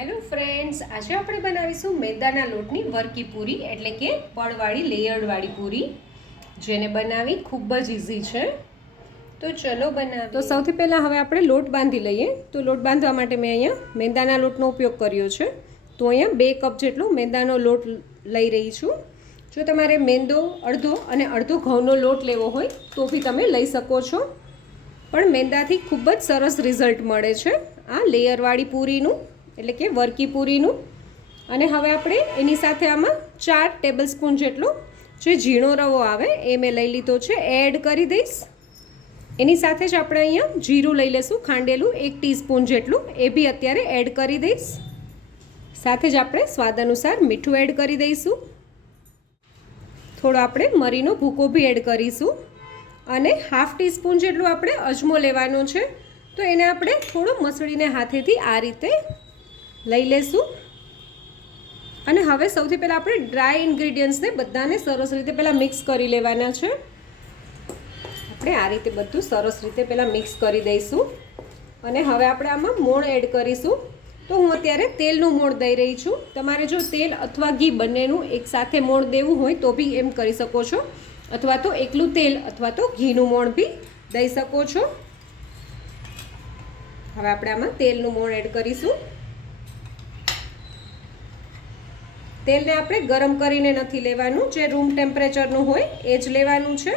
Hello friends આજે આપણે બનાવીશું મેદાના લોટની વરકી પૂરી, એટલે કે પળવાળી લેયર્ડવાળી પૂરી, જેને બનાવી ખૂબ જ ઇઝી છે. તો ચલો બનાવ તો સૌથી પહેલાં હવે આપણે લોટ બાંધી લઈએ. તો લોટ બાંધવા માટે મેં અહીંયા મેંદાના લોટનો ઉપયોગ કર્યો છે. તો અહીંયા બે કપ જેટલો મેંદાનો લોટ લઈ રહી છું. જો તમારે મેંદો અડધો અને અડધો ઘઉંનો લોટ લેવો હોય, તો બી તમે લઈ શકો છો. પણ મેંદાથી ખૂબ જ સરસ રિઝલ્ટ મળે છે આ લેયરવાળી પૂરીનું. એટલે કે વર્કી પૂરીનું. અને હવે આપણે એની સાથે આમાં ચાર ટેબલ સ્પૂન જેટલો જે ઝીણો રવો આવે એ મેં લઈ લીધો છે. એડ કરી દઈશ. એની સાથે જ આપણે અહીંયા જીરું લઈ લઈશું, ખાંડેલું એક ટીસ્પૂન જેટલું. એ બી અત્યારે એડ કરી દઈશ. સાથે જ આપણે સ્વાદ અનુસાર મીઠું એડ કરી દઈશું. થોડો આપણે મરીનો ભૂકો બી એડ કરીશું. અને હાફ ટીસ્પૂન જેટલું આપણે અજમો લેવાનો છે. તો એને આપણે થોડો મસળીને હાથેથી આ રીતે લઈ લેશું. અને હવે સૌથી પહેલાં આપણે ડ્રાય ઇન્ગ્રીડિયન્ટ્સને બધાને સરસ રીતે પહેલાં મિક્સ કરી લેવાના છે. આપણે આ રીતે બધું સરસ રીતે પહેલાં મિક્સ કરી દઈશું. અને હવે આપણે આમાં મોણ એડ કરીશું. તો હું અત્યારે તેલનું મોણ દઈ રહી છું. તમારે જો તેલ અથવા ઘી બંનેનું એકસાથે મોણ દેવું હોય તો બી એમ કરી શકો છો. અથવા તો એકલું તેલ અથવા તો ઘીનું મોણ બી દઈ શકો છો. હવે આપણે આમાં તેલનું મોણ એડ કરીશું. તેલને આપણે ગરમ કરીને નથી લેવાનું. જે રૂમ ટેમ્પરેચરનું હોય, એ જ લેવાનું છે.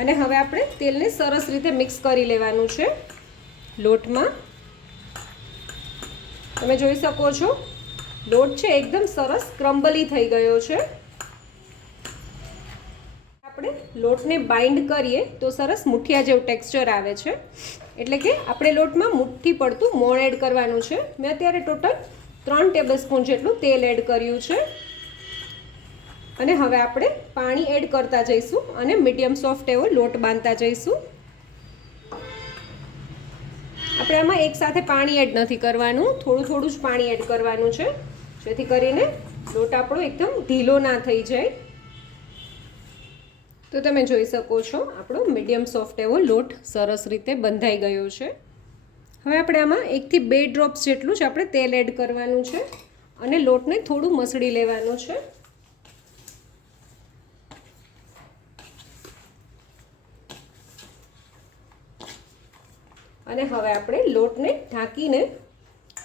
અને હવે આપણે તેલને સરસ રીતે મિક્સ કરી લેવાનું છે. લોટમાં. તમે જોઈ શકો છો, લોટ છે એકદમ સરસ ક્રમ્બલી થઈ ગયો છે. આપણે લોટને બાઇન્ડ કરીએ તો સરસ મુઠિયા જેવું ટેક્સચર આવે છે. એટલે કે આપણે લોટમાં મુઠ્ઠી પડતું મોણ એડ કરવાનું છે. મેં અત્યારે ટોટલ ત્રણ ટેબલ સ્પૂન જેટલું તેલ એડ કર્યું છે. અને હવે આપણે પાણી એડ કરતા જઈશું અને મીડિયમ સોફ્ટ એવો લોટ બાંધતા જઈશું. આપણે આમાં એકસાથે પાણી એડ નથી કરવાનું, થોડું થોડું જ પાણી એડ કરવાનું છે. જેથી કરીને લોટ આપણો એકદમ ઢીલો ના થઈ જાય. તો તમે જોઈ શકો છો, આપણો મીડિયમ સોફ્ટ એવો લોટ સરસ રીતે બંધાઈ ગયો છે. હવે આપણે આમાં એકથી બે ડ્રોપ્સ જેટલું જ આપણે તેલ એડ કરવાનું છે અને લોટને થોડું મસળી લેવાનું છે. અને હવે આપણે લોટને ઢાંકીને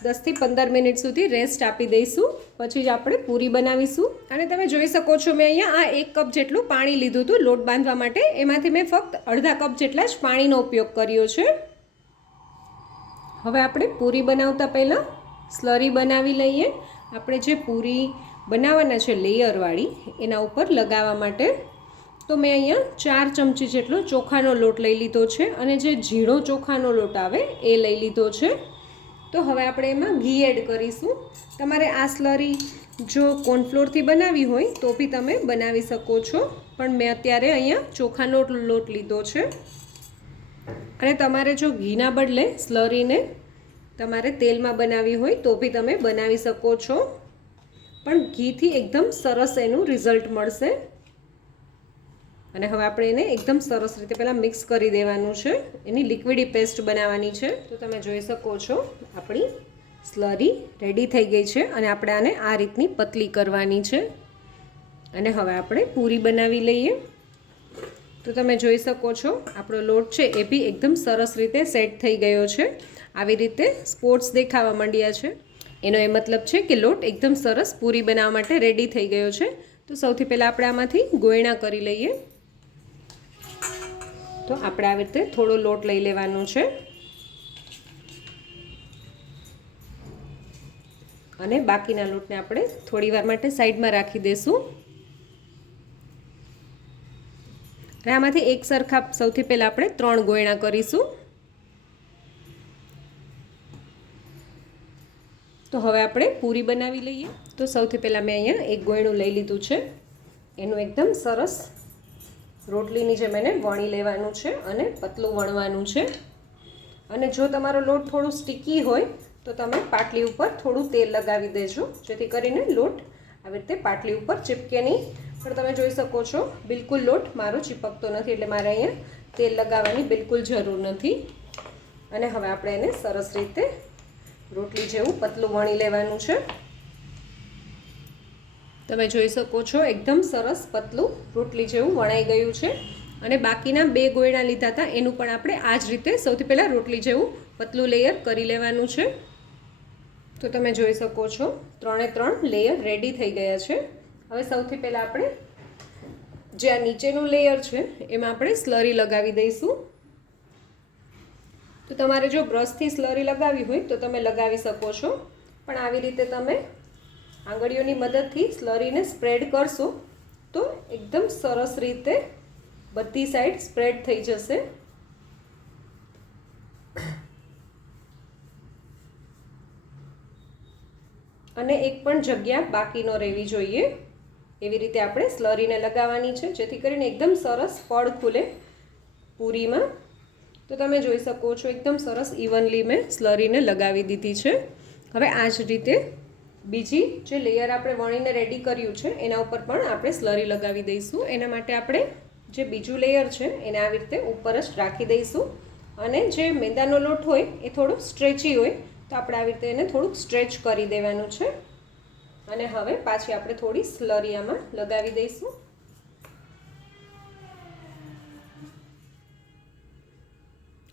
દસથી પંદર મિનિટ સુધી રેસ્ટ આપી દઈશું. પછી જ આપણે પૂરી બનાવીશું. અને તમે જોઈ શકો છો મેં અહીંયા આ એક કપ જેટલું પાણી લીધું હતું લોટ બાંધવા માટે. એમાંથી મેં ફક્ત અડધા કપ જેટલા જ પાણીનો ઉપયોગ કર્યો છે. હવે આપણે પૂરી બનાવતા પહેલાં સ્લરી બનાવી લઈએ. આપણે જે પૂરી બનાવવાના છે લેયરવાળી એના ઉપર લગાવવા માટે તો મેં અહીંયા ચાર ચમચી જેટલો ચોખાનો લોટ લઈ લીધો છે અને જે ઝીણો ચોખાનો લોટ આવે એ લઈ લીધો છે. તો હવે આપણે એમાં ઘી એડ કરીશું. તમારે આ સ્લરી જો કોર્નફ્લોરથી બનાવી હોય તો બી તમે બનાવી શકો છો. પણ મેં અત્યારે અહીંયા ચોખાનો લોટ લીધો છે. અને તમારે જો ઘીના બદલે સ્લરીને તમારે તેલમાં બનાવી હોય તો બી તમે બનાવી શકો છો. પણ ઘીથી એકદમ સરસ એનું રિઝલ્ટ મળશે. અને હવે આપણે એને એકદમ સરસ રીતે પહેલાં મિક્સ કરી દેવાનું છે. એની લિક્વિડી પેસ્ટ બનાવવાની છે. તો તમે જોઈ શકો છો, આપણી સ્લરી રેડી થઈ ગઈ છે અને આપણે આને આ રીતની પતલી કરવાની છે. અને હવે આપણે પૂરી બનાવી લઈએ. તો તમે જોઈ શકો છો, આપણો લોટ છે એ બી એકદમ સરસ રીતે સેટ થઈ ગયો છે. આવી રીતે સ્પોર્ટ્સ દેખાવા માંડ્યા છે. એનો એ મતલબ છે કે લોટ એકદમ સરસ પૂરી બનાવવા માટે રેડી થઈ ગયો છે. તો સૌથી પહેલાં આપણે આમાંથી ગોયણા કરી લઈએ. તો આપણે આવી રીતે થોડો લોટ લઈ લેવાનો છે. અને બાકીના લોટને આપણે થોડી માટે સાઈડમાં રાખી દઈશું અને આમાંથી એક સરખા સૌથી પહેલાં આપણે ત્રણ ગોયણા કરીશું. તો હવે આપણે પૂરી બનાવી લઈએ. તો સૌથી પહેલાં મેં અહીંયા એક ગોયણું લઈ લીધું છે. એનું એકદમ સરસ રોટલીની જેમ એને વણી લેવાનું છે અને પતલું વણવાનું છે. અને જો તમારો લોટ થોડું સ્ટીકી હોય, તો તમે પાટલી ઉપર થોડું તેલ લગાવી દેજો. જેથી કરીને લોટ આવી રીતે પાટલી ઉપર ચીપકે નહીં. પણ તમે જોઈ શકો છો, બિલકુલ લોટ મારો ચીપકતો નથી એટલે મારે અહીંયા તેલ લગાવવાની બિલકુલ જરૂર નથી. અને હવે આપણે એને સરસ રીતે રોટલી જેવું પતલું વણી લેવાનું છે. તમે જોઈ શકો છો, એકદમ સરસ પતલું રોટલી જેવું વણાઈ ગયું છે. અને બાકીના બે ગોયણા લીધા હતા, એનું પણ આપણે આ જ રીતે સૌથી પહેલાં રોટલી જેવું પતલું લેયર કરી લેવાનું છે. તો તમે જોઈ શકો છો, ત્રણે ત્રણ લેયર રેડી થઈ ગયા છે. હવે સૌથી પહેલાં આપણે જે આ નીચેનું લેયર છે, એમાં આપણે સ્લરી લગાવી દઈશું. તો તમારે જો બ્રશથી સ્લરી લગાવી હોય તો તમે લગાવી શકો છો. પણ આવી રીતે તમે આંગળીઓની મદદથી સ્લરીને સ્પ્રેડ કરશો તો એકદમ સરસ રીતે બધી સાઈડ સ્પ્રેડ થઈ જશે. અને એક પણ જગ્યા બાકી ન રહેવી જોઈએ. એવી રીતે આપણે સ્લરીને લગાવવાની છે, જેથી કરીને એકદમ સરસ ફળ ખુલે પૂરીમાં. તો તમે જોઈ શકો છો, એકદમ સરસ ઇવનલી મેં સ્લરીને લગાવી દીધી છે. હવે આ જ રીતે બીજી જે લેયર આપણે વણીને રેડી કર્યું છે, એના ઉપર પણ આપણે સ્લરી લગાવી દઈશું. એના માટે આપણે જે બીજું લેયર છે, એને આવી રીતે ઉપર જ રાખી દઈશું. અને જે મેંદાનો લોટ હોય, એ થોડો સ્ટ્રેચી હોય, તો આપણે આવી રીતે એને થોડુંક સ્ટ્રેચ કરી દેવાનું છે. અને હવે પાછી આપણે થોડી સ્લરી લગાવી દઈશું.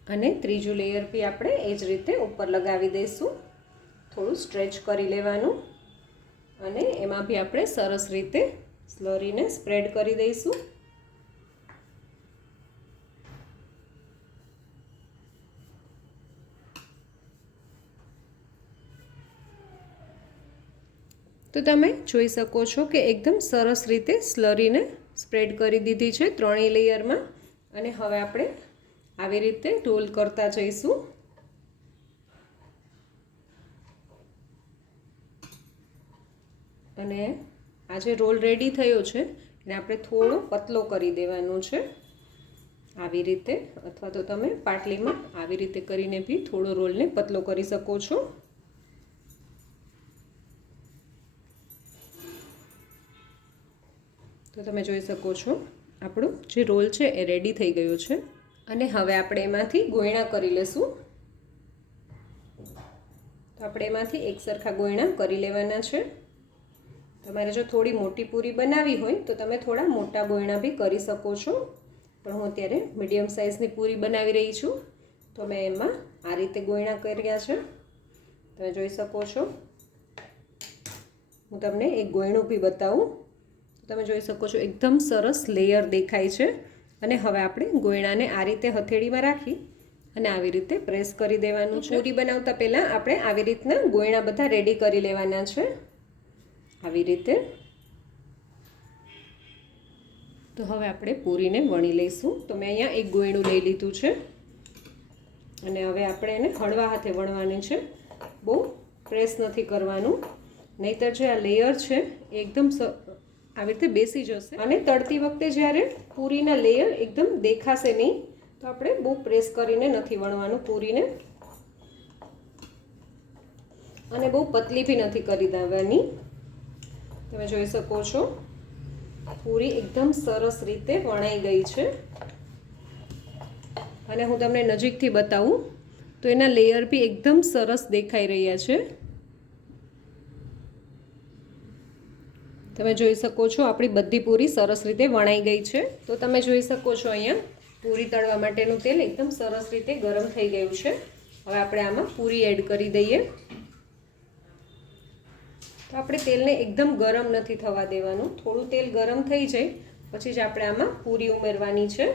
અને ત્રીજું લેયર બી આપણે એ જ રીતે ઉપર લગાવી દઈશું. થોડું સ્ટ્રેચ કરી લેવાનું. અને એમાં બી આપણે સરસ રીતે સ્લરીને સ્પ્રેડ કરી દઈશું. તો તમે જોઈ શકો છો કે એકદમ સરસ રીતે સ્લરીને સ્પ્રેડ કરી દીધી છે ત્રણેય લેયરમાં અને હવે આપણે આવી રીતે રોલ કરતા જઈશું. અને આ જે રોલ રેડી થયો છે, એને આપણે થોડો પતલો કરી દેવાનો છે. આવી રીતે, અથવા તો તમે પાટલીમાં આવી રીતે કરીને બી થોડો રોલને પતલો કરી શકો છો. તો તમે જોઈ શકો છો, આપણો જે રોલ છે એ રેડી થઈ ગયો છે. અને હવે આપણે એમાંથી ગોયણા કરી લેશું. તો આપણે એમાંથી એક સરખા ગોયણા કરી લેવાના છે. તમારે જો થોડી મોટી પૂરી બનાવી હોય તો તમે થોડા મોટા ગોયણા બી કરી શકો છો. પણ હું અત્યારે મીડિયમ સાઇઝની પૂરી બનાવી રહી છું. તો મેં એમાં આ રીતે ગોયણા કર્યા છે. તમે જોઈ શકો છો. હું તમને એક ગોયણું બી બતાવું. તમે જોઈ શકો છો, એકદમ સરસ લેયર દેખાય છે. અને હવે આપણે ગોયણાને આ રીતે હથેળીમાં રાખી અને આવી રીતે પ્રેસ કરી દેવાનું છે. પૂરી બનાવતા પહેલાં આપણે આવી રીતના ગોયણા બધા રેડી કરી લેવાના છે. આવી રીતે. તો હવે આપણે પૂરીને વણી લઈશું. તો મેં અહીંયા એક ગોયણું લઈ લીધું છે. અને હવે આપણે એને હળવા હાથે વણવાની છે. બહુ પ્રેસ નથી કરવાનું. નહીતર જે આ લેયર છે એકદમ આવી રીતે બેસી જશે. અને તળતી વખતે જ્યારે પૂરીના લેયર એકદમ દેખાશે નહીં, તો આપણે બહુ પ્રેસ કરીને નથી વણવાનું પૂરીને. અને બહુ પતલી બી નથી કરી દેવાની. તમે જોઈ શકો છો, પૂરી એકદમ સરસ રીતે વણાઈ ગઈ છે. અને હું તમને નજીકથી બતાવું, તો એના લેયર બી એકદમ સરસ દેખાઈ રહ્યા છે. તમે જોઈ શકો છો, આપણી બધી પૂરી સરસ રીતે વણાઈ ગઈ છે. તો તમે જોઈ શકો છો અહીંયા, પૂરી તળવા માટેનું તેલ એકદમ સરસ રીતે ગરમ થઈ ગયું છે. હવે આપણે આમાં પૂરી એડ કરી દઈએ. તો આપણે તેલને એકદમ ગરમ નથી થવા દેવાનું. થોડું તેલ ગરમ થઈ જાય, પછી જ આપણે આમાં પૂરી ઉમેરવાની છે.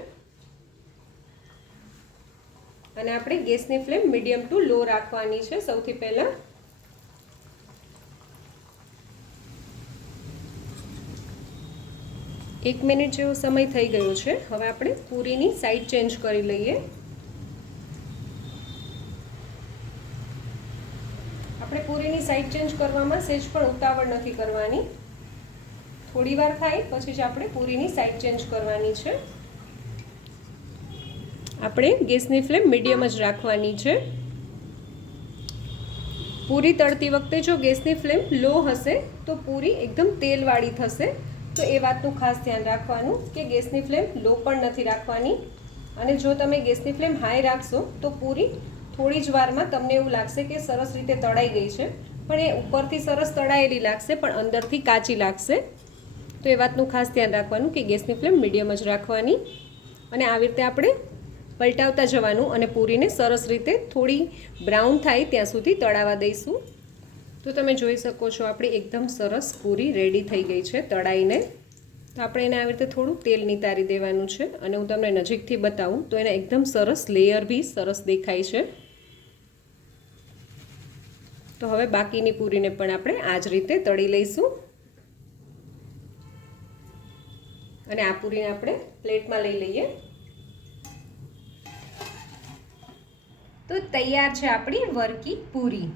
અને આપણે ગેસની ફ્લેમ મીડિયમ ટુ લો રાખવાની છે. સૌથી પહેલાં એક મિનિટ જેવો સમય થઈ ગયો છે. હવે આપણે પૂરીની સાઈડ ચેન્જ કરી લઈએ. આપણે પૂરીની સાઈડ ચેન્જ કરવામાં સેજ પણ ઉતાવળ નથી કરવાની. થોડી વાર થાય, પછી જ આપણે પૂરીની સાઈડ ચેન્જ કરવાની છે. આપણે ગેસની ફ્લેમ મીડિયમ જ રાખવાની છે. પૂરી તળતી વખતે જો ગેસની ફ્લેમ લો હશે, તો પૂરી એકદમ તેલવાળી થશે. તો એ વાતનું ખાસ ધ્યાન રાખવાનું કે ગેસની ફ્લેમ લો પણ નથી રાખવાની. અને જો તમે ગેસની ફ્લેમ હાઈ રાખશો, તો પૂરી થોડી જ વારમાં તમને એવું લાગશે કે સરસ રીતે તળાઈ ગઈ છે. પણ એ ઉપરથી સરસ તળાયેલી લાગશે, પણ અંદરથી કાચી લાગશે. તો એ વાતનું ખાસ ધ્યાન રાખવાનું કે ગેસની ફ્લેમ મીડિયમ જ રાખવાની. અને આવી રીતે આપણે પલટાવતા જવાનું અને પૂરીને સરસ રીતે થોડી બ્રાઉન થાય ત્યાં સુધી તળાવા દઈશું. તો તમે જોઈ શકો છો, આપણી એકદમ સરસ પૂરી રેડી થઈ ગઈ છે તળાઈને. તો આપણે એને આવી રીતે થોડું તેલ નિતારી દેવાનું છે અને હું તમને નજીકથી બતાવું તો એના એકદમ સરસ લેયર બી સરસ દેખાય છે. તો હવે બાકીની પૂરીને પણ આપણે આ જ રીતે તળી લઈશું. અને આ પૂરીને આપણે પ્લેટમાં લઈ લઈએ. તો તૈયાર છે આપણી વરકી પૂરી.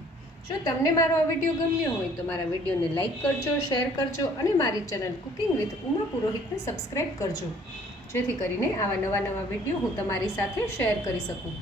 જો તમને મારો આ વીડિયો ગમ્યો હોય તો મારા વિડીયોને લાઇક કરજો, શેર કરજો અને મારી ચેનલ કુકિંગ વિથ ઉમા પુરોહિતને સબસ્ક્રાઈબ કરજો. જેથી કરીને આવા નવા નવા વીડિયો હું તમારી સાથે શેર કરી શકું.